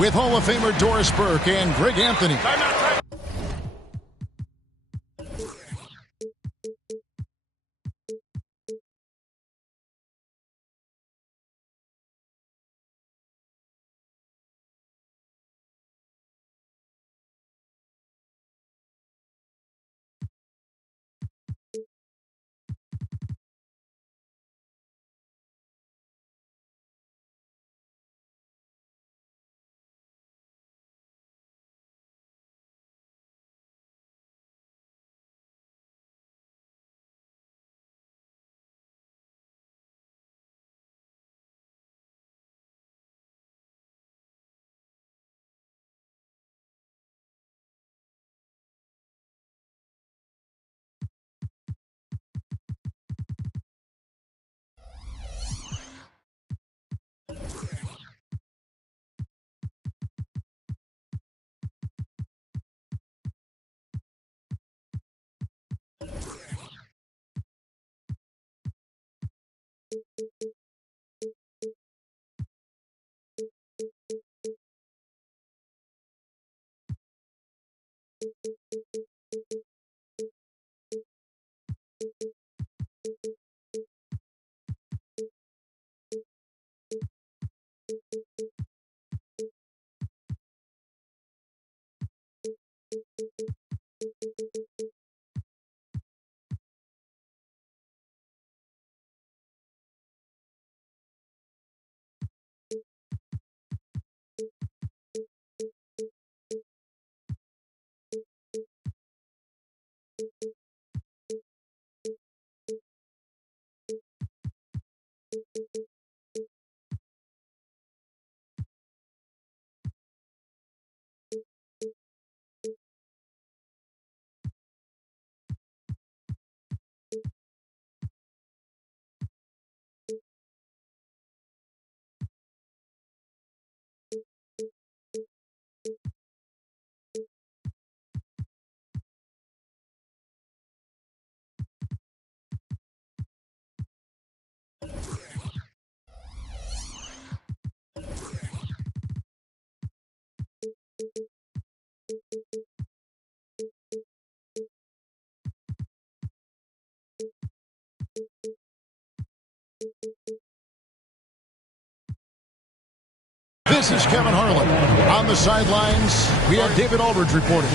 with Hall of Famer Doris Burke and Greg Anthony. This is Kevin Harlan. On the sidelines, we have David Aldridge reporting.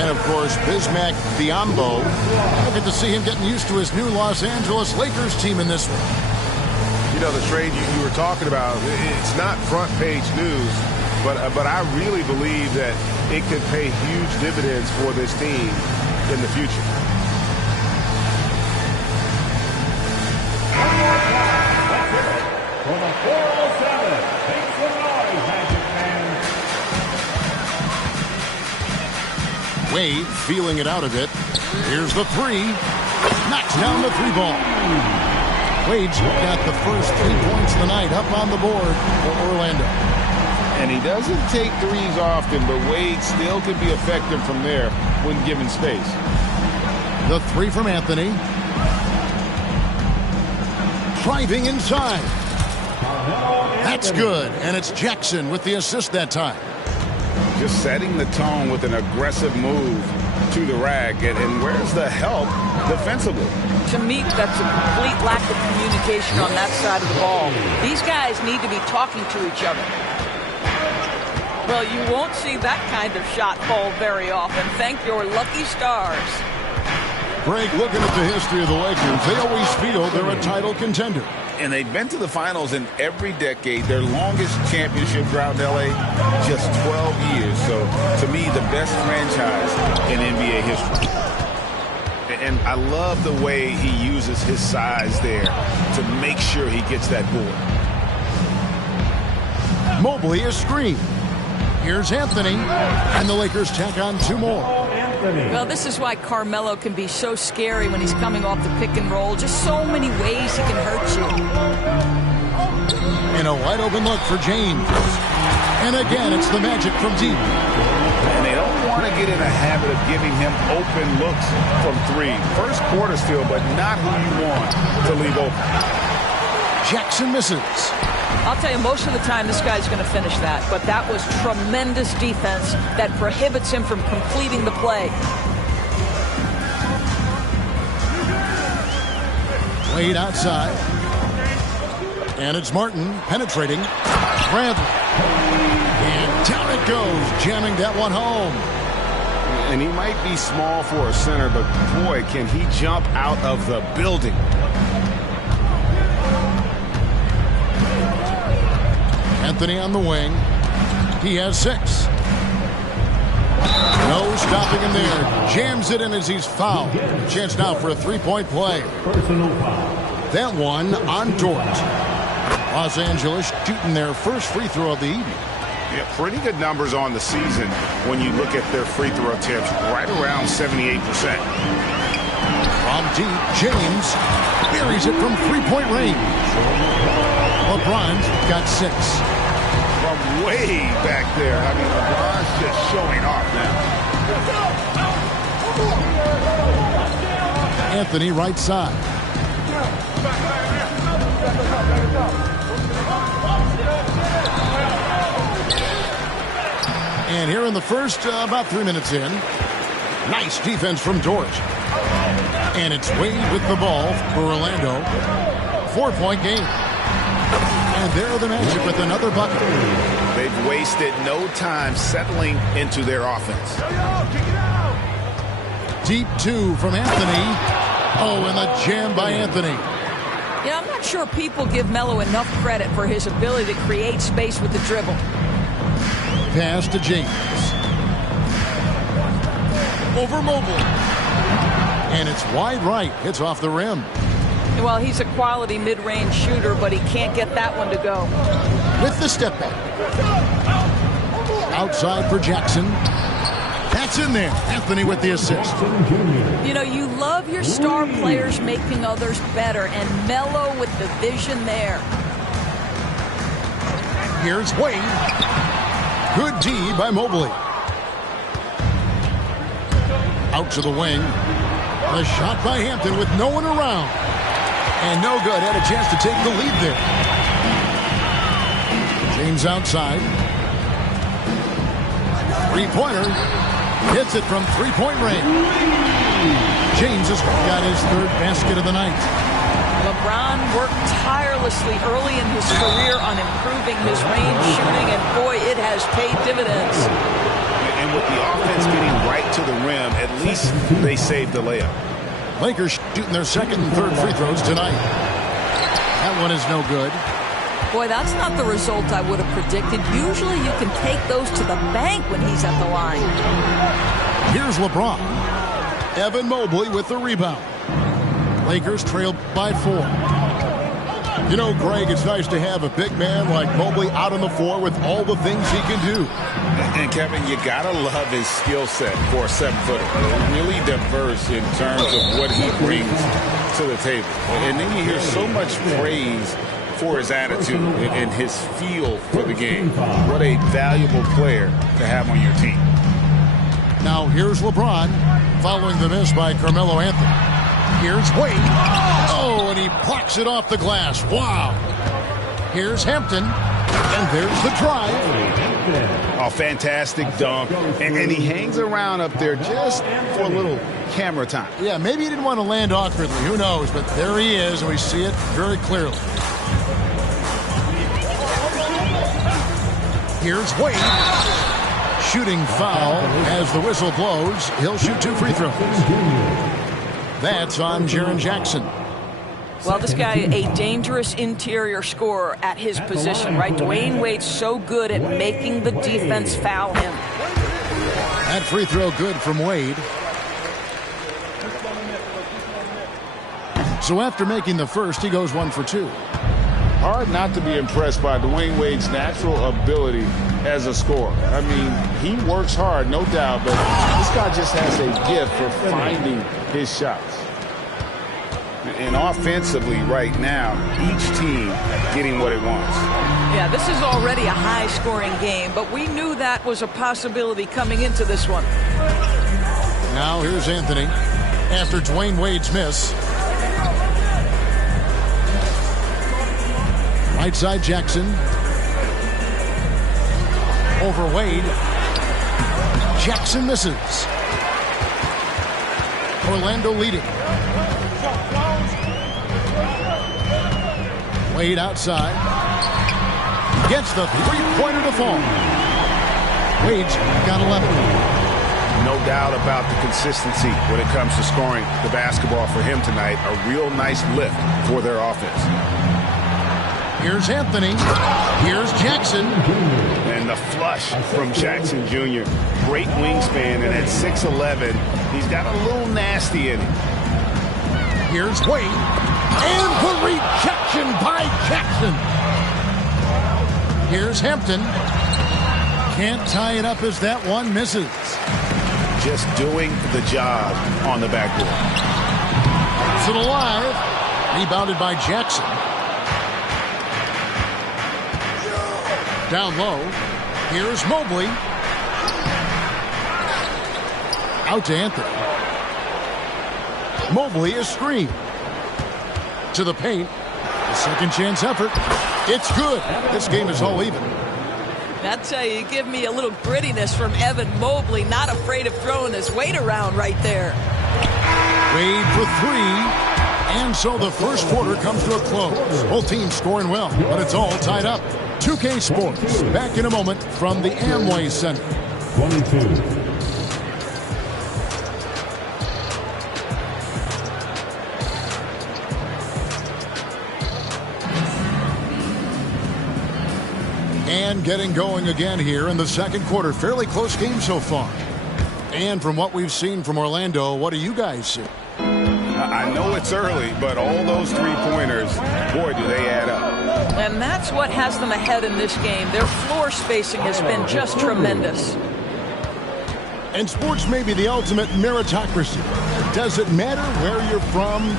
And, of course, Bismack Biyombo. We'll get to see him getting used to his new Los Angeles Lakers team in this one. You know, the trade you were talking about, it's not front-page news, but I really believe that it could pay huge dividends for this team in the future. For the 407, makes the noise, Magic fans. Wade feeling it out a bit. Here's the three. Knocks down the three ball. Wade's got the first 3 points of the night up on the board for Orlando. And he doesn't take threes often, but Wade still can be effective from there when given space. The three from Anthony. Driving inside. That's good, and it's Jackson with the assist that time. Just setting the tone with an aggressive move to the rack, and where's the help defensively? To me, that's a complete lack of communication on that side of the ball. These guys need to be talking to each other. Well, you won't see that kind of shot fall very often. Thank your lucky stars. Greg, looking at the history of the Lakers, they always feel they're a title contender. And they've been to the finals in every decade. Their longest championship drought in L.A., just 12 years. So, to me, the best franchise in NBA history. And I love the way he uses his size there to make sure he gets that board. Mobley is screened. Here's Anthony, and the Lakers tack on two more. Well, this is why Carmelo can be so scary when he's coming off the pick and roll. Just so many ways he can hurt you. And a wide open look for James. And again, it's the Magic from deep. And they don't want to get in a habit of giving him open looks from three. First quarter still, but not who you want to leave open. Jackson misses. I'll tell you, most of the time this guy's going to finish that. But that was tremendous defense that prohibits him from completing the play. Wade outside. And it's Martin penetrating. Bradley. And down it goes, jamming that one home. And he might be small for a center, but boy, can he jump out of the building. Anthony on the wing. He has 6. No stopping him there. Jams it in as he's fouled. Chance now for a 3-point play. Personal foul. That one on Dort. Los Angeles shooting their first free throw of the evening. Yeah, pretty good numbers on the season when you look at their free throw attempts, right around 78%. From deep, James buries it from 3-point range. LeBron's got 6. From way back there. I mean, LeBron's just showing off now. Anthony right side. And here in the first, about 3 minutes in, nice defense from Dort. And it's Wade with the ball for Orlando. 4-point game. And there the Magic with another bucket. They've wasted no time settling into their offense. Deep 2 from Anthony. Oh, and the jam by Anthony. Yeah, I'm not sure people give Melo enough credit for his ability to create space with the dribble. Pass to James. Over Mobley. And it's wide right. Hits off the rim. Well, he's a quality mid-range shooter, but he can't get that one to go. With the step back. Outside for Jackson. That's in there. Anthony with the assist. You know, you love your star players making others better, and Melo with the vision there. Here's Wade. Good D by Mobley. Out to the wing. A shot by Hampton with no one around. And no good. Had a chance to take the lead there. James outside. Three-pointer. Hits it from 3-point range. James has got his 3rd basket of the night. LeBron worked tirelessly early in his career on improving his range shooting, and boy, it has paid dividends. And with the offense getting right to the rim, at least they saved the layup. Lakers shooting their 2nd and 3rd free throws tonight. That one is no good. Boy, that's not the result I would have predicted. Usually you can take those to the bank when he's at the line. Here's LeBron. Evan Mobley with the rebound. Lakers trail by 4. You know, Greg, it's nice to have a big man like Mobley out on the floor with all the things he can do. And Kevin, you gotta love his skill set for a 7-footer. Really diverse in terms of what he brings to the table. And then you hear so much praise for his attitude and his feel for the game. What a valuable player to have on your team. Now here's LeBron following the miss by Carmelo Anthony. Here's Wade. Oh, and he plucks it off the glass. Wow. Here's Hampton. And there's the drive. Oh, fantastic dunk. And he hangs around up there just for a little camera time. Yeah, maybe he didn't want to land awkwardly. Who knows? But there he is, and we see it very clearly. Here's Wade. Shooting foul as the whistle blows. He'll shoot 2 free throws. That's on Jaren Jackson. Well, this guy, a dangerous interior scorer at his position, right? Dwayne Wade's so good at making the defense foul him. That free throw good from Wade. So after making the first, he goes 1 for 2. Hard not to be impressed by Dwayne Wade's natural ability as a scorer. I mean, he works hard, no doubt, but this guy just has a gift for finding his shots. And offensively right now, each team getting what it wants. Yeah, this is already a high-scoring game, but we knew that was a possibility coming into this one. Now here's Anthony after Dwayne Wade's miss. Right side, Jackson. Over Wade. Jackson misses. Orlando leading. Wade outside. Gets the three-pointer to fall. Wade's got 11. No doubt about the consistency when it comes to scoring the basketball for him tonight. A real nice lift for their offense. Here's Anthony. Here's Jackson. And the flush from Jackson Jr. Great wingspan, and at 6'11", he's got a little nasty in him. Here's Wade. And the rejection by Jackson. Here's Hampton. Can't tie it up as that one misses. Just doing the job on the backboard. Keeps it alive. Rebounded by Jackson. Down low. Here's Mobley. Out to Anthony. Mobley is screened. To the paint. A second chance effort. It's good. This game is all even. That's how you give me a little grittiness from Evan Mobley. Not afraid of throwing his weight around right there. Wade for three. And so the first quarter comes to a close. Both teams scoring well, but it's all tied up. 2K Sports, back in a moment from the Amway Center. 22. And getting going again here in the second quarter. Fairly close game so far. And from what we've seen from Orlando, what do you guys see? I know it's early, but all those three-pointers, boy, do they add up. And that's what has them ahead in this game. Their floor spacing has been just tremendous. And sports may be the ultimate meritocracy. Does it matter where you're from,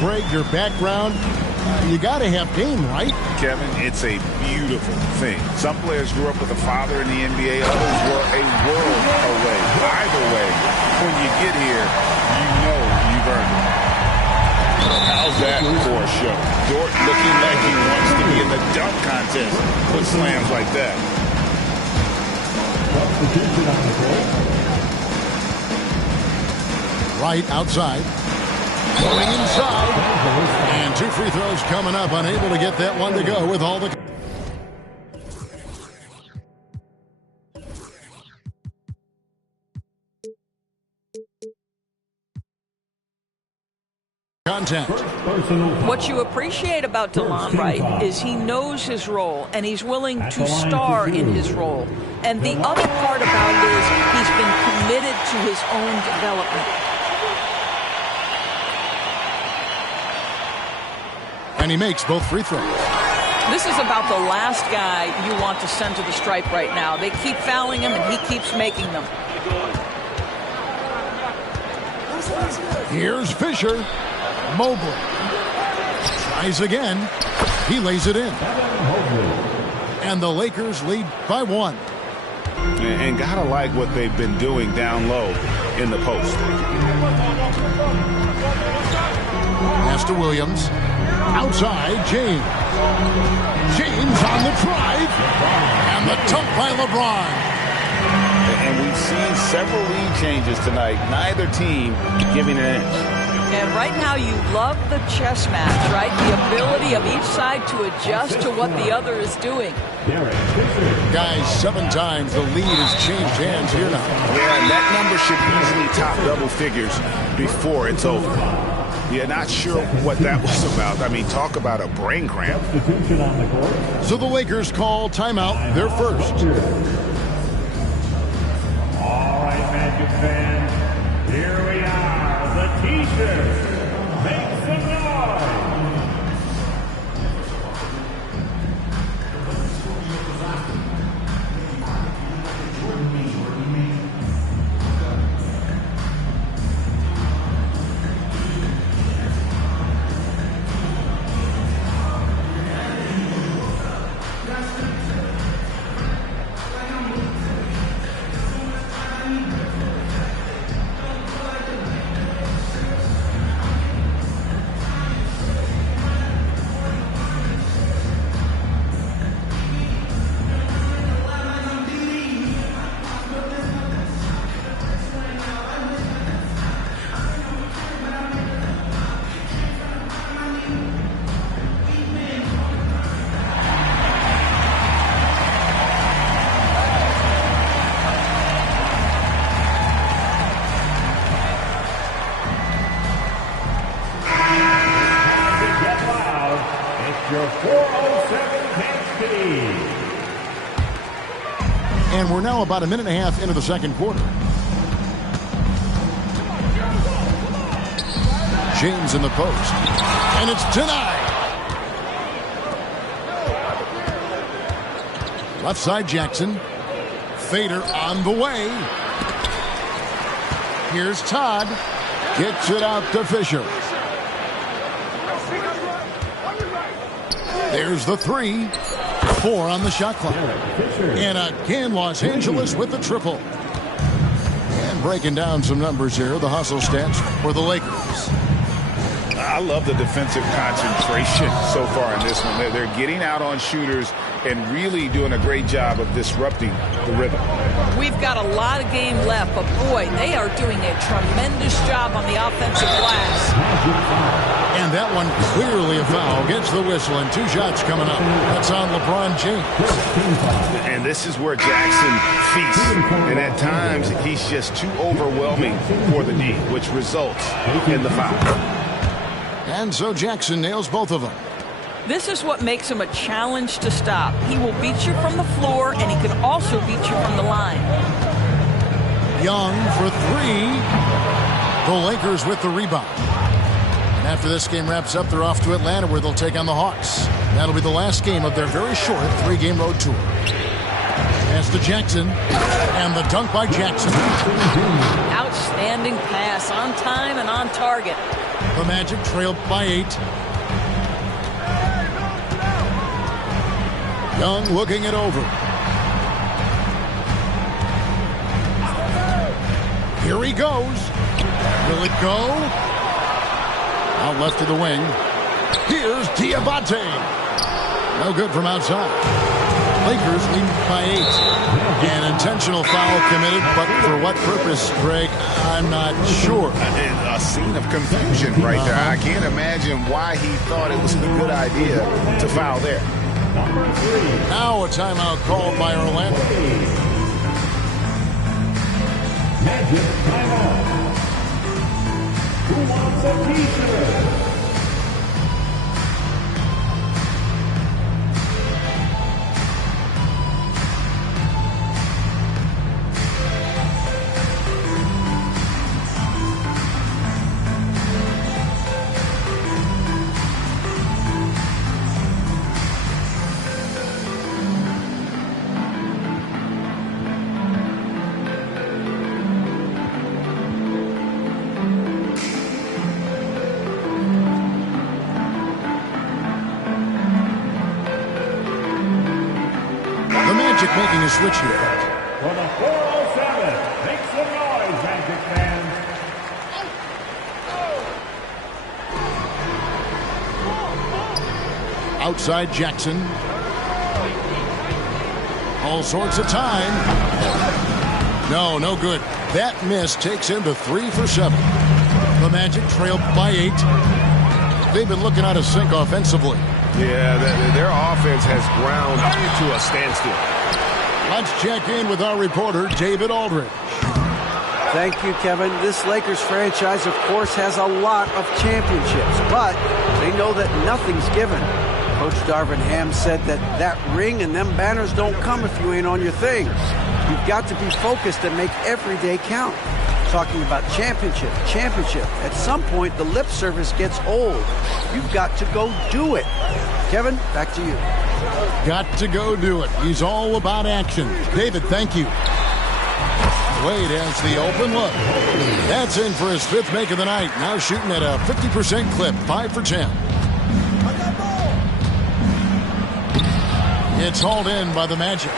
Greg, your background? You got to have game, right? Kevin, it's a beautiful thing. Some players grew up with a father in the NBA. Others were a world away. Either way, when you get here, you know you've earned it. How's that for a show? Dort looking like he wants to be in the dunk contest with slams like that. Right outside. Going inside. And two free throws coming up. Unable to get that one to go with all the... contact. What you appreciate about DeLon Wright is he knows his role and he's willing to star in his role. And the other part about it is he's been committed to his own development. And he makes both free throws. This is about the last guy you want to send to the stripe right now. They keep fouling him and he keeps making them. Here's Fisher. Mobley tries again. He lays it in. And the Lakers lead by one. And gotta like what they've been doing down low in the post. Pass to Williams. Outside, James. James on the drive. And the dunk by LeBron. And we've seen several lead changes tonight. Neither team giving an inch. And right now you love the chess match, right? The ability of each side to adjust to what the other is doing. Guys, 7 times the lead has changed hands here now. Yeah, and that number should easily top double figures before it's over. Yeah, not sure what that was about. I mean, talk about a brain cramp. So the Lakers call timeout, their first. All right, Magic fans, here we are. The T-shirt. Make some noise. And we're now about a minute and a half into the second quarter. James in the post. And it's denied. Left side Jackson. Fader on the way. Here's Todd. Gets it out to Fisher. There's the 3. 4 on the shot clock. And again, Los Angeles with the triple. And breaking down some numbers here, the hustle stats for the Lakers. I love the defensive concentration so far in this one. They're getting out on shooters and really doing a great job of disrupting the rhythm. We've got a lot of game left, but boy, they are doing a tremendous job on the offensive glass. And that one clearly a foul. Gets the whistle and 2 shots coming up. That's on LeBron James. And this is where Jackson feasts. And at times, he's just too overwhelming for the D, which results in the foul. And so Jackson nails both of them. This is what makes him a challenge to stop. He will beat you from the floor, and he can also beat you from the line. Young for 3. The Lakers with the rebound. And after this game wraps up, they're off to Atlanta, where they'll take on the Hawks. That'll be the last game of their very short 3-game road tour. Pass to Jackson. And the dunk by Jackson. Outstanding pass, on time and on target. The Magic trailed by 8. Young looking it over. Here he goes. Will it go? Out left to the wing. Here's Diabate. No good from outside. Lakers lead by 8. An intentional foul committed, but for what purpose, Greg? I'm not sure. A scene of confusion right there. I can't imagine why he thought it was a good idea to foul there. Now a timeout called by Orlando. Magic timeout. Who wants a t-shirt? Making a switch here. For the 407, make some noise, Magic fans. Outside Jackson. All sorts of time. No good. That miss takes him to 3 for 7. The Magic trailed by 8. They've been looking out of sync offensively. Yeah, their offense has ground to a standstill. Let's check in with our reporter, David Aldridge. Thank you, Kevin. This Lakers franchise, of course, has a lot of championships, but they know that nothing's given. Coach Darvin Ham said that ring and them banners don't come if you ain't on your things. You've got to be focused and make every day count. Talking about championship. At some point, the lip service gets old. You've got to go do it. Kevin, back to you. Got to go do it. He's all about action. David, thank you. Wade has the open look. That's in for his 5th make of the night. Now shooting at a 50% clip, 5 for 10. It's hauled in by the Magic.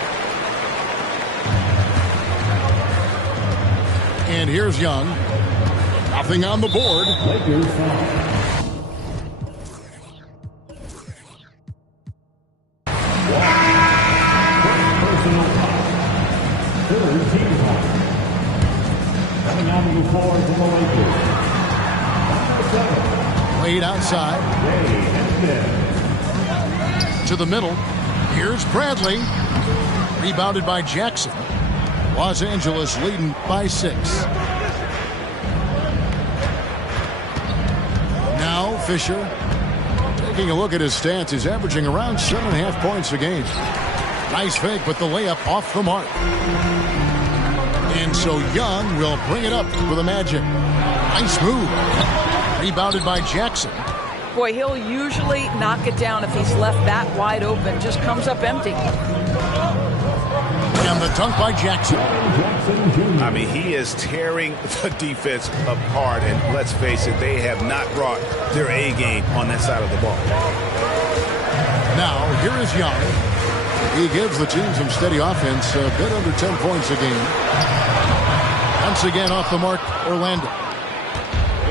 And here's Young. Nothing on the board. Third team foul. Coming out of the floor for the Lakers. Wade outside. To the middle. Here's Bradley. Rebounded by Jackson. Los Angeles leading by 6. Now Fisher. Taking a look at his stats, he's averaging around 7.5 points a game. Nice fake, but the layup off the mark. And so Young will bring it up for the Magic. Nice move. Rebounded by Jackson. Boy, he'll usually knock it down if he's left that wide open. Just comes up empty. And the dunk by Jackson. I mean, he is tearing the defense apart. And let's face it, they have not brought their A game on that side of the ball. Now, here is Young. He gives the team some steady offense, a bit under 10 points a game. Once again, off the mark, Orlando.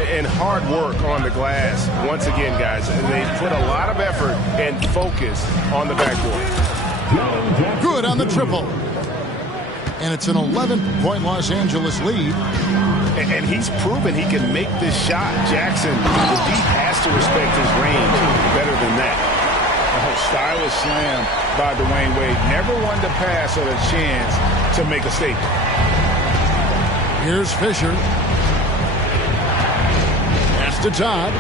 And hard work on the glass. Once again, guys, they put a lot of effort and focus on the backboard. Good on the triple. And it's an 11-point Los Angeles lead. And he's proven he can make this shot. Jackson, the D has to respect his range better than that. Stylish slam by Dwayne Wade. Never one to pass or a chance to make a statement. Here's Fisher. Pass to Todd.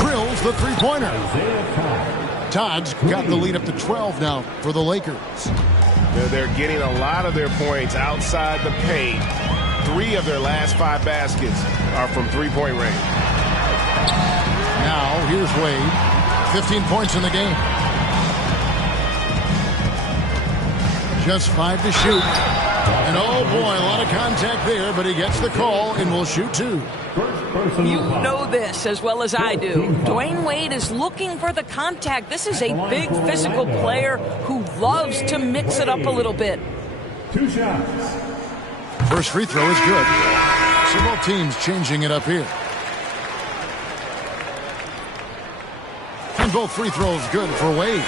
Drills the three-pointer. Todd's got the lead up to 12 now for the Lakers. They're getting a lot of their points outside the paint. 3 of their last 5 baskets are from three-point range. Now, here's Wade. 15 points in the game. Just 5 to shoot. And oh boy, a lot of contact there, but he gets the call and will shoot 2. You know this as well as I do. Dwayne Wade is looking for the contact. This is a big physical player who loves to mix it up a little bit. 2 shots. First free throw is good. So both teams changing it up here. And both free throws good for Wade.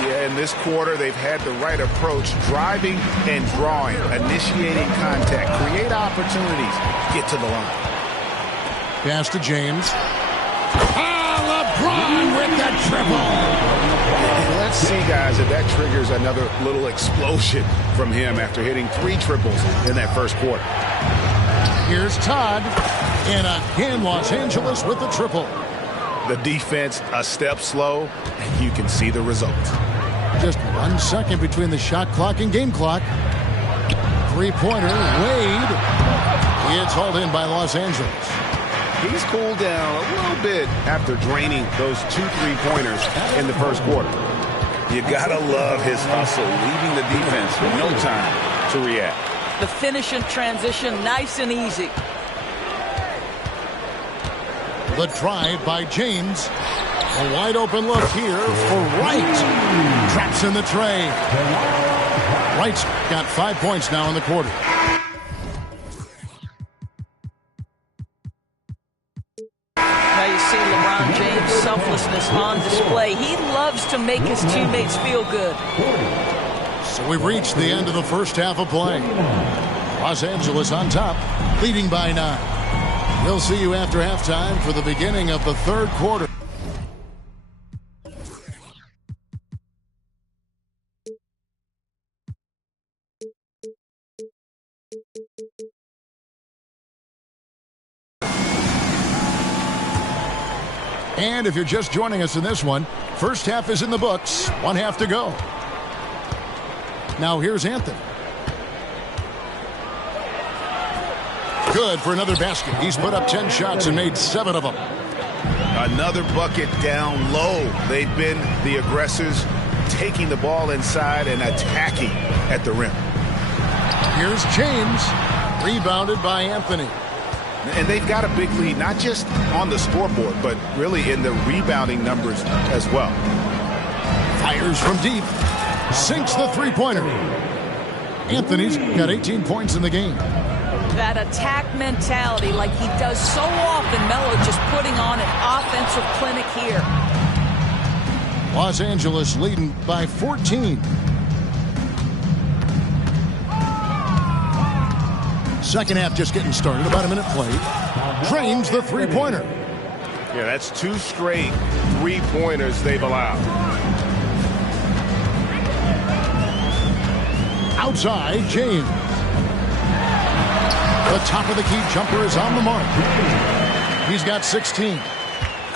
Yeah, in this quarter, they've had the right approach, driving and drawing, initiating contact, create opportunities, get to the line. Pass to James. LeBron with the triple. And let's see, guys, if that triggers another little explosion from him after hitting 3 triples in that first quarter. Here's Todd. And again, Los Angeles with the triple. The defense a step slow, and you can see the result. Just 1 second between the shot clock and game clock. Three-pointer, Wade. It's hauled in by Los Angeles. He's cooled down a little bit after draining those 2 3-pointers in the first quarter. You gotta love his hustle, leaving the defense with no time to react. The finish in transition, nice and easy. The drive by James. A wide open look here for Wright. Traps in the tray. Wright's got 5 points now in the quarter. Now you see LeBron James' selflessness on display. He loves to make his teammates feel good. So we've reached the end of the first half of play. Los Angeles on top, leading by 9. We'll see you after halftime for the beginning of the third quarter. And if you're just joining us in this one, first half is in the books. 1 half to go. Now here's Anthony. Good for another basket. He's put up 10 shots and made 7 of them. Another bucket down low. They've been the aggressors, taking the ball inside and attacking at the rim. Here's James, rebounded by Anthony. And they've got a big lead, not just on the scoreboard, but really in the rebounding numbers as well. Fires from deep. Sinks the three-pointer. Anthony's got 18 points in the game. That attack mentality like he does so often. Melo just putting on an offensive clinic here. Los Angeles leading by 14. Second half just getting started. About a minute played. Drains the three-pointer. Yeah, that's 2 straight 3-pointers they've allowed. Outside, James. The top of the key jumper is on the mark. He's got 16.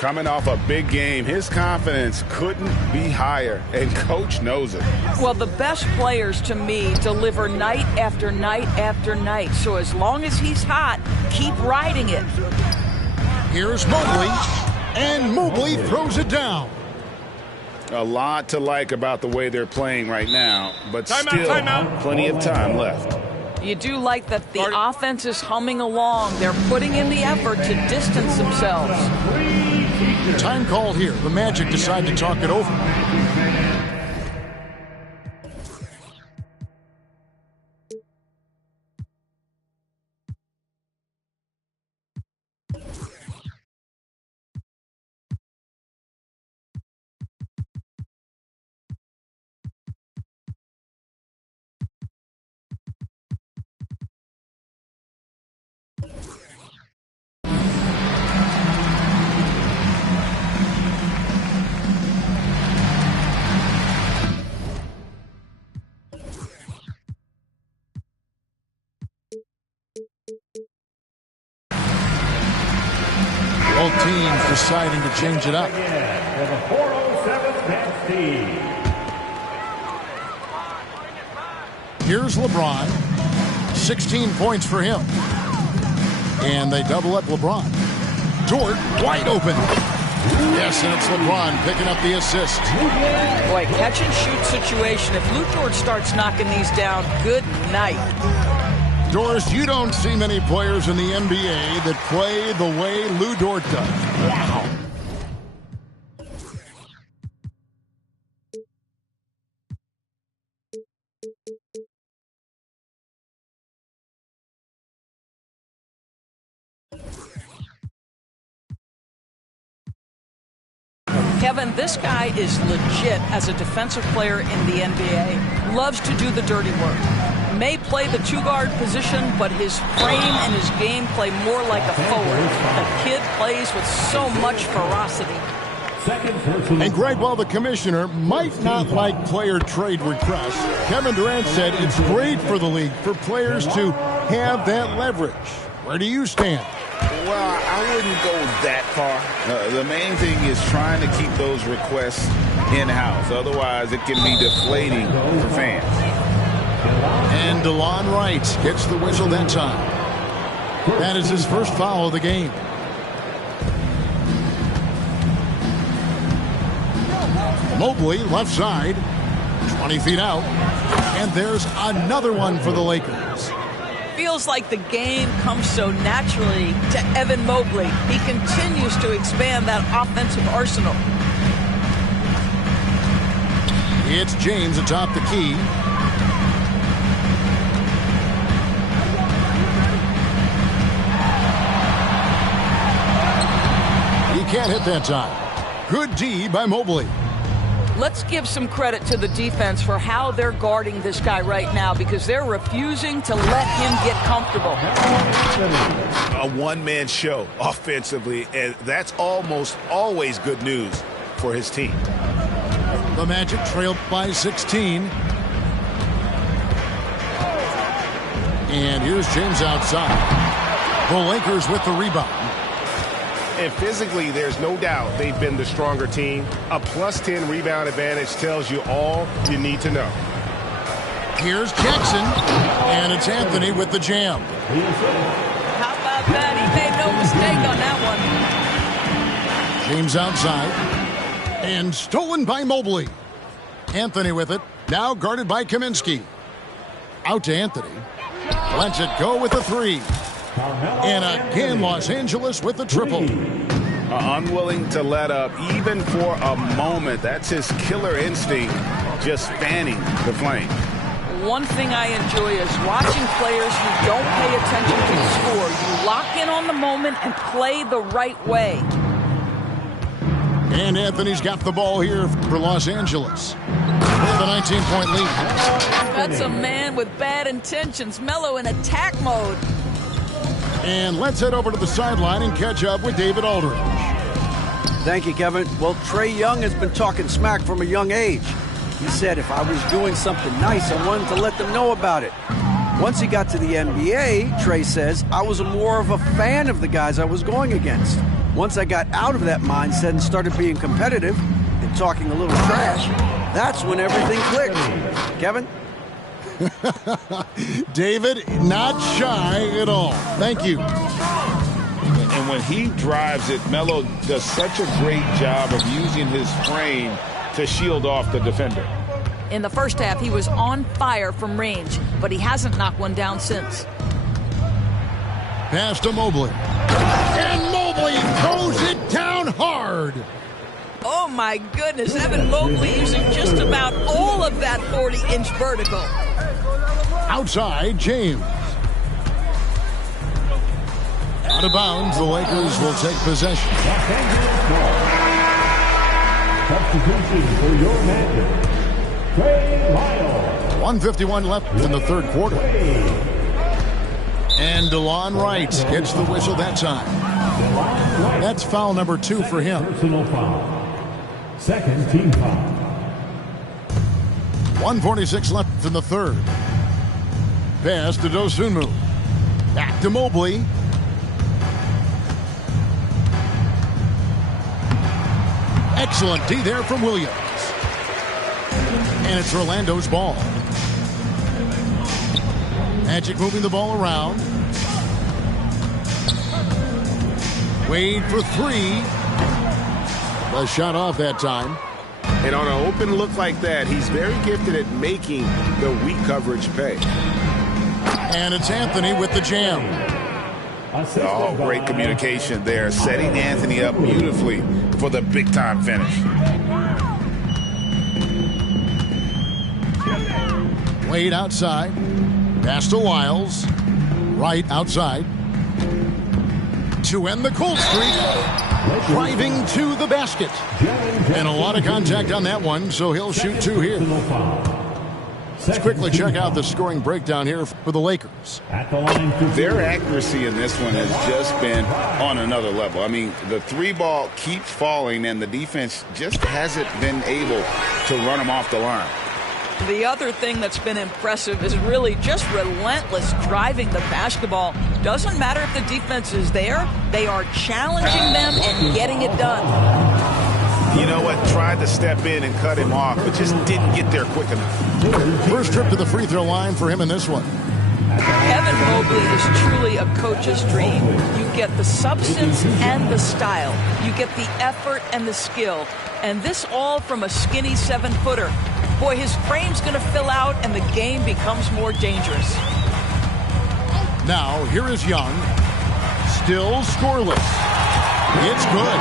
Coming off a big game, his confidence couldn't be higher, and Coach knows it. Well, the best players, to me, deliver night after night after night. So as long as he's hot, keep riding it. Here's Mobley, and Mobley throws it down. A lot to like about the way they're playing right now, but still plenty of time left. You do like that the offense is humming along. They're putting in the effort to distance themselves. Time called here. The Magic decide to talk it over. Both teams deciding to change it up. Here's LeBron. 16 points for him. And they double up LeBron. Dort wide open. Yes, and it's LeBron picking up the assist. Boy, catch and shoot situation. If Lou Dort starts knocking these down, good night. Doris, you don't see many players in the NBA that play the way Lou Dort does. Wow. Kevin, this guy is legit as a defensive player in the NBA. Loves to do the dirty work. May play the two-guard position, but his frame and his game play more like a forward. The kid plays with so much ferocity. And Greg, while the commissioner might not like player trade requests, Kevin Durant said it's great for the league for players to have that leverage. Where do you stand? Well, I wouldn't go that far. The main thing is trying to keep those requests in-house. Otherwise, it can be deflating for fans. And DeLon Wright gets the whistle that time. That is his first foul of the game. Mobley, left side, 20 feet out. And there's another one for the Lakers. Feels like the game comes so naturally to Evan Mobley. He continues to expand that offensive arsenal. It's James atop the key. He can't hit that time. Good D by Mobley. Let's give some credit to the defense for how they're guarding this guy right now, because they're refusing to let him get comfortable. A one-man show offensively, and that's almost always good news for his team. The Magic trailed by 16. And here's James outside. The Lakers with the rebound. And physically, there's no doubt they've been the stronger team. A +10 rebound advantage tells you all you need to know. Here's Jackson, and it's Anthony with the jam. How about that? He made no mistake on that one. James outside, and stolen by Mobley. Anthony with it, now guarded by Kaminsky. Out to Anthony. Lets it go with the three. And again, Los Angeles with the triple. Unwilling to let up even for a moment. That's his killer instinct, just fanning the flame. One thing I enjoy is watching players who don't pay attention to the score. You lock in on the moment and play the right way. And Anthony's got the ball here for Los Angeles. With a 19-point lead. That's a man with bad intentions. Melo in attack mode. And let's head over to the sideline and catch up with David Aldridge. Thank you, Kevin. Well, Trae Young has been talking smack from a young age. He said if I was doing something nice, I wanted to let them know about it. Once he got to the NBA, Trae says, I was more of a fan of the guys I was going against. Once I got out of that mindset and started being competitive and talking a little trash, that's when everything clicked. Kevin? David, not shy at all. Thank you. And when he drives it, Melo does such a great job of using his frame to shield off the defender. In the first half, he was on fire from range, but he hasn't knocked one down since. Pass to Mobley. And Mobley throws it down hard. Oh, my goodness. Evan Mobley using just about all of that 40-inch vertical. Outside, James. Out of bounds, the Lakers will take possession. Substitution for your Magic, Trey Lyles. 1:51 left in the third quarter. And DeLon Wright gets the whistle that time. That's foul number 2 for him. Personal foul. Second team foul. 1:46 left in the third. Pass to Dosunmu. Back to Mobley. Excellent D there from Williams. And it's Orlando's ball. Magic moving the ball around. Wade for 3. The shot off that time. And on an open look like that, he's very gifted at making the weak coverage pay. And it's Anthony with the jam. Oh, great communication there, setting Anthony up beautifully for the big-time finish. Wade outside. Pass to Lyles. Right outside. To end the cold streak. Driving to the basket. And a lot of contact on that one, so he'll shoot 2 here. Let's quickly check out the scoring breakdown here for the Lakers. Their accuracy in this one has just been on another level. I mean, the 3-ball keeps falling, and the defense just hasn't been able to run them off the line. The other thing that's been impressive is really just relentless driving the basketball. Doesn't matter if the defense is there, they are challenging them and getting it done. You know what? Tried to step in and cut him off, but just didn't get there quick enough. First trip to the free throw line for him in this one. Evan Mobley is truly a coach's dream. You get the substance and the style. You get the effort and the skill. And this all from a skinny 7-footer. Boy, his frame's going to fill out and the game becomes more dangerous. Now, here is Young. Still scoreless. It's good.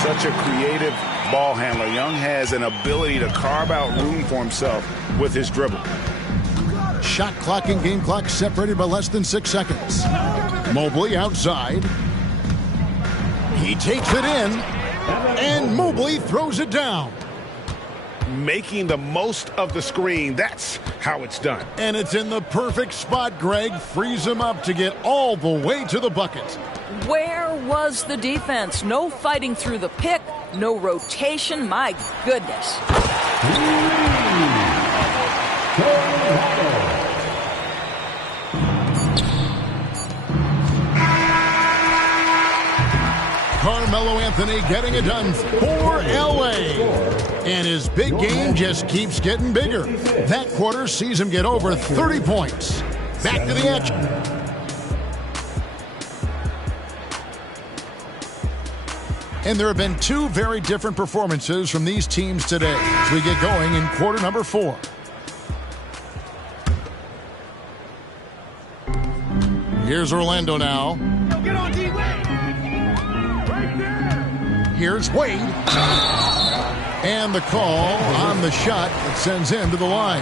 Such a creative ball handler. Young has an ability to carve out room for himself with his dribble. Shot clock and game clock separated by less than 6 seconds. Mobley outside. He takes it in. And Mobley throws it down. Making the most of the screen. That's how it's done. And it's in the perfect spot, Greg. Frees him up to get all the way to the bucket. Where was the defense? No fighting through the pick, no rotation. My goodness. Carmelo Anthony getting it done for LA. And his big game just keeps getting bigger. That quarter sees him get over 30 points. Back to the action. And there have been 2 very different performances from these teams today as we get going in quarter number 4. Here's Orlando now. Get on D-Wade. Right there. Here's Wade. And the call on the shot that sends him to the line.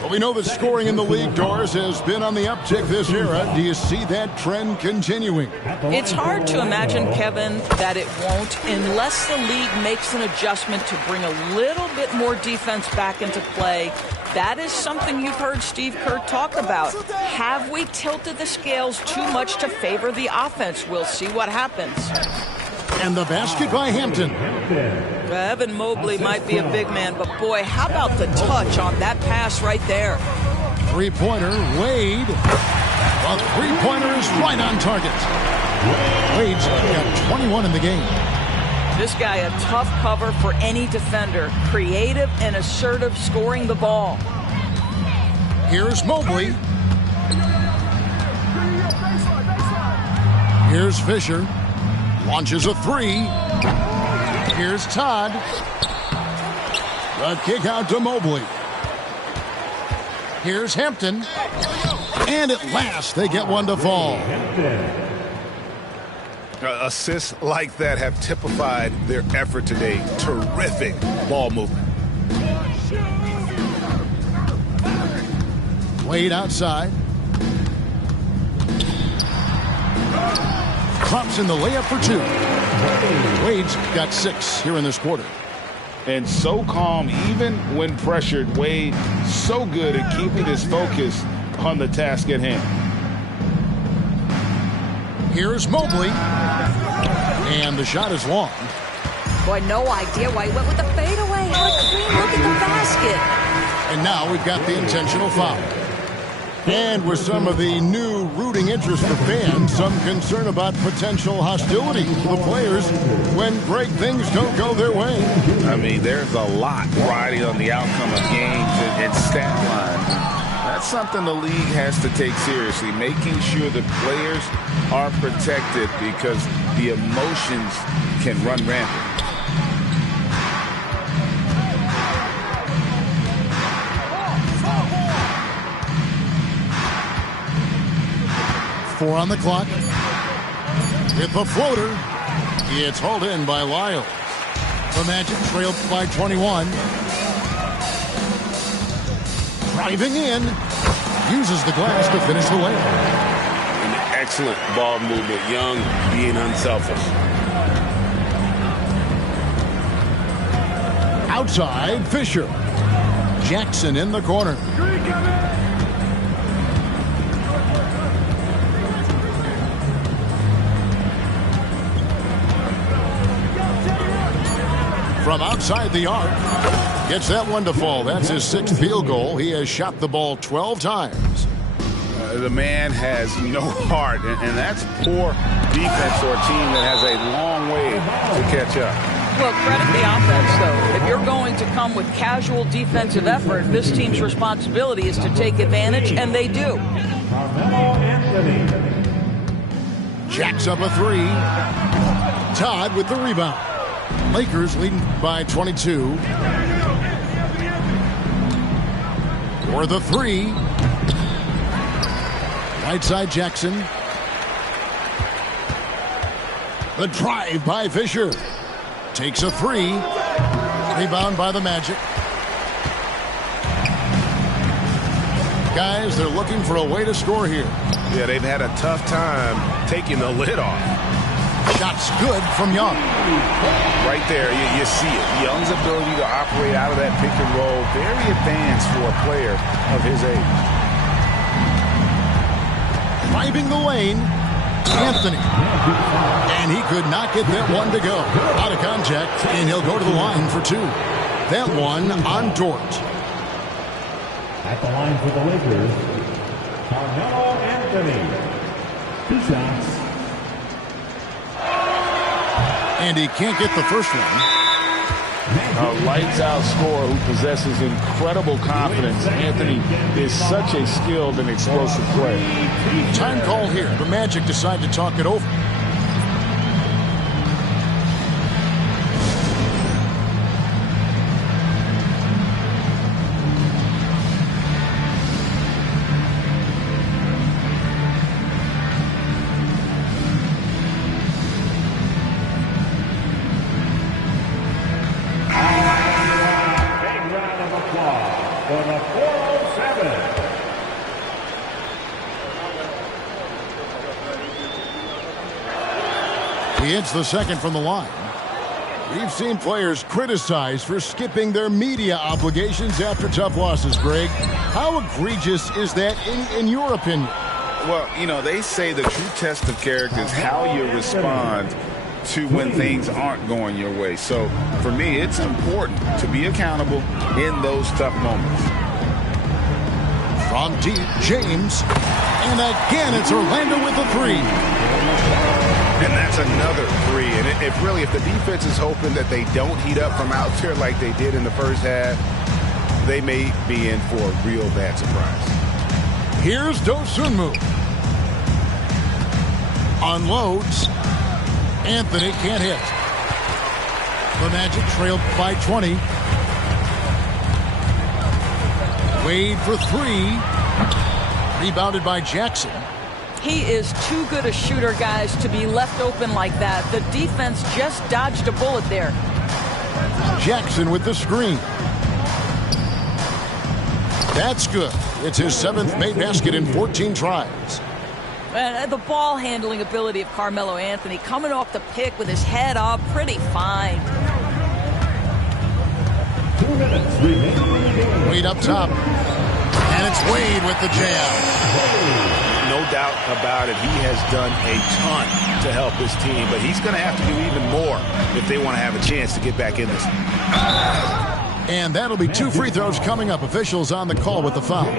Well, we know that scoring in the league, Doris, has been on the uptick this era. Do you see that trend continuing? It's hard to imagine, Kevin, that it won't unless the league makes an adjustment to bring a little bit more defense back into play. That is something you've heard Steve Kerr talk about. Have we tilted the scales too much to favor the offense? We'll see what happens. And the basket by Hampton. Evan Mobley might be a big man, but boy, how about the touch on that pass right there? Three-pointer, Wade. A three-pointer is right on target. Wade's got 21 in the game. This guy a tough cover for any defender. Creative and assertive scoring the ball. Here's Mobley. Here's Fisher. Launches a three. Here's Todd. The kick out to Mobley. Here's Hampton. And at last, they get one to fall. Assists like that have typified their effort today. Terrific ball movement. Wade outside. Drops in the layup for two. Wade's got 6 here in this quarter. And so calm, even when pressured. Wade so good at keeping his focus on the task at hand. Here's Mobley. And the shot is long. Boy, no idea why he went with the fadeaway. What a clean look at the basket. And now we've got the intentional foul. And with some of the new rooting interest for fans, some concern about potential hostility for the players when great things don't go their way. I mean, there's a lot riding on the outcome of games and stat line. That's something the league has to take seriously, making sure the players are protected because the emotions can run rampant. Four on the clock. With the floater, it's hauled in by Lyles. The Magic trailed by 21. Driving in, uses the glass to finish the layup. An excellent ball movement. Young being unselfish. Outside, Fisher. Jackson in the corner. From outside the arc, gets that one to fall. That's his 6th field goal. He has shot the ball 12 times. The man has no heart, and that's poor defense for a team that has a long way to catch up. Well, credit the offense, though. If you're going to come with casual defensive effort, this team's responsibility is to take advantage, and they do. Jacks up a three. Todd with the rebound. Lakers leading by 22. For the three. Right side Jackson. The drive by Fisher. Takes a three. Rebound by the Magic. Guys, they're looking for a way to score here. Yeah, they've had a tough time taking the lid off. Shot's good from Young. Right there, you see it. Young's ability to operate out of that pick and roll, very advanced for a player of his age. Driving the lane, Anthony. And he could not get that one to go. Out of contact, and he'll go to the line for 2. That one on Dort. At the line for the Lakers, Carmelo Anthony. 2 shots. And he can't get the first one. A lights-out scorer who possesses incredible confidence. Anthony is such a skilled and explosive player. Time call here. The Magic decide to talk it over. He hits the second from the line. We've seen players criticized for skipping their media obligations after tough losses, Greg. How egregious is that in your opinion? Well, you know, they say the true test of character is how you respond to when things aren't going your way. So, for me, it's important to be accountable in those tough moments. From deep, James. And again, it's Orlando with a three. And that's another three. And if the defense is hoping that they don't heat up from out there like they did in the first half, they may be in for a real bad surprise. Here's Dosunmu. Unloads. Anthony can't hit. The Magic trailed by 20. Wade for three. Rebounded by Jackson. He is too good a shooter, guys, to be left open like that. The defense just dodged a bullet there. Jackson with the screen. That's good. It's his 7th made basket in 14 tries. And the ball handling ability of Carmelo Anthony coming off the pick with his head up, pretty fine. 2 minutes remaining. Wade up top. And it's Wade with the jam. No doubt about it. He has done a ton to help his team, but he's going to have to do even more if they want to have a chance to get back in this. And that'll be 2 free throws coming up. Officials on the call with the foul.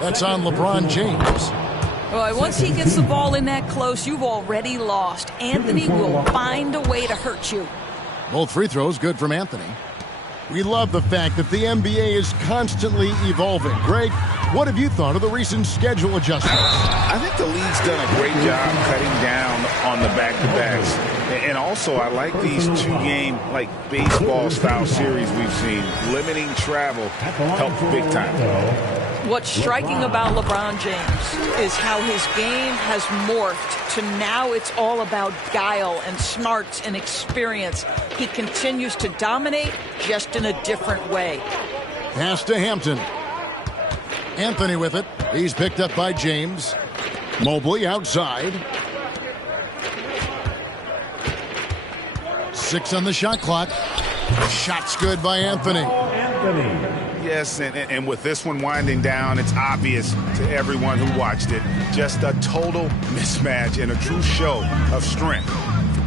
That's on LeBron James. Well, once he gets the ball in that close, you've already lost. Anthony will find a way to hurt you. Both free throws good from Anthony. We love the fact that the NBA is constantly evolving. Greg, what have you thought of the recent schedule adjustments? I think the league's done a great job cutting down on the back-to-backs. And also, I like these 2-game, like, baseball-style series we've seen. Limiting travel helps big time. What's striking about LeBron James is how his game has morphed to now it's all about guile and smarts and experience. He continues to dominate, just in a different way. Pass to Hampton. Anthony with it. He's picked up by James. Mobley outside. 6 on the shot clock. Shot's good by Anthony. Yes, and with this one winding down, it's obvious to everyone who watched it. Just a total mismatch and a true show of strength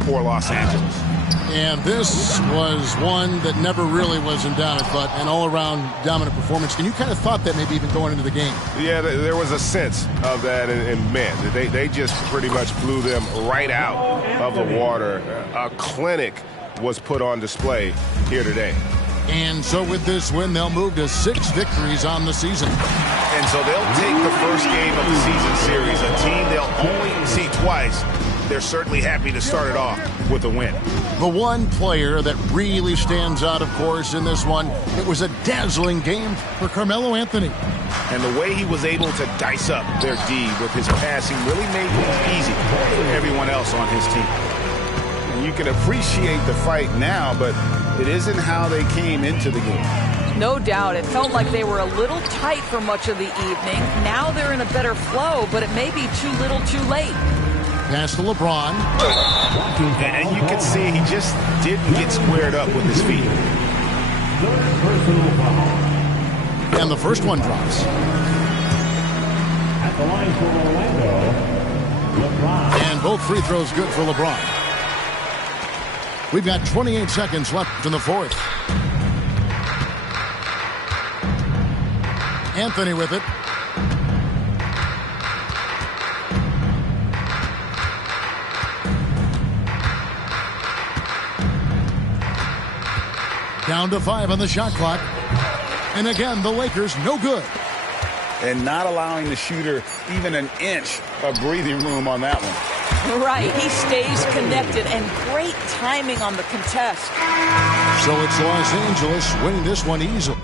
for Los Angeles. And this was one that never really was in doubt, but an all-around dominant performance. And you kind of thought that maybe even going into the game. Yeah, there was a sense of that, and man, they just pretty much blew them right out of the water. A clinic was put on display here today. And so with this win, they'll move to 6 victories on the season. And so they'll take the first game of the season series, a team they'll only see twice. They're certainly happy to start it off with a win. The one player that really stands out, of course, in this one, it was a dazzling game for Carmelo Anthony. And the way he was able to dice up their D with his passing really made things easy for everyone else on his team. And you can appreciate the fight now, but it isn't how they came into the game. No doubt. It felt like they were a little tight for much of the evening. Now they're in a better flow, but it may be too little too late. Pass to LeBron. And you can see he just didn't get squared up with his feet. And the first one drops. At the line for Orlando, LeBron. And both free throws good for LeBron. We've got 28 seconds left in the fourth. Anthony with it. Down to 5 on the shot clock. And again, the Lakers no good. And not allowing the shooter even an inch of breathing room on that one. Right. He stays connected, and great timing on the contest. So it's Los Angeles winning this one easily.